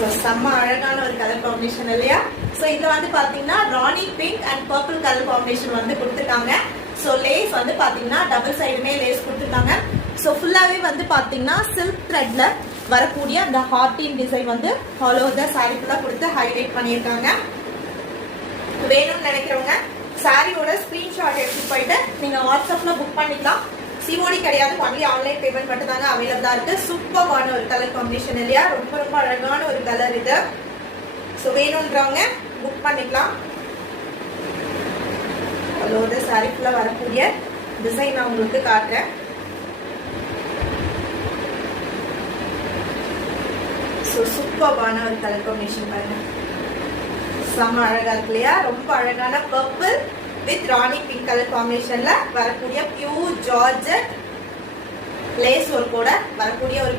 So செம்ம அழகான ஒரு கலர் காம்பினேஷன் இல்லையா? ஸோ இது வந்து பார்த்தீங்கன்னா rani pink and purple colour combination வந்து கொடுத்துருக்காங்க. ஸோ லேஸ் வந்து பார்த்தீங்கன்னா டபுள் சைடுமே லேஸ் கொடுத்துருக்காங்க. ஸோ ஃபுல்லாகவே வந்து பார்த்தீங்கன்னா சில்க் த்ரெட்ல வரக்கூடிய அந்த ஹார்டின் டிசைன் வந்து ஆல் ஓவர் த சாரி ஃபுல்லாக கொடுத்து ஹைலைட் பண்ணியிருக்காங்க. வேணும்னு நினைக்கிறவங்க சாரியோட ஸ்கிரீன்ஷாட் எடுத்து போயிட்டு நீங்கள் வாட்ஸ்அப்பில் புக் பண்ணிக்கலாம். சிஓடி கிடையாது, ஒன்லி ஆன்லைன் பேமெண்ட் மட்டும் தாங்க அவைலபிளா இருக்கு. சூப்பரான ஒரு கலர் காம்பினேஷன் இல்லையா? ரொம்ப ரொம்ப அழகான ஒரு கலர் இது. ஸோ வேணும்ன்றவங்க புக் பண்ணிக்கலாம். அதோட சாரி ஃபுல்லாக வரக்கூடிய டிசைன் நான் உங்களுக்கு காட்டுறேன். ஸோ சூப்பரான ஒரு கலர் காம்பினேஷன் பாருங்க, செம்ம அழகா இருக்கு இல்லையா? ரொம்ப அழகான purple with rani pink colour காம்பினேஷன்ல வரக்கூடிய பியூர் ஜார்ஜெட் லேஸ் ஒர்க்கோட வரக்கூடிய ஒரு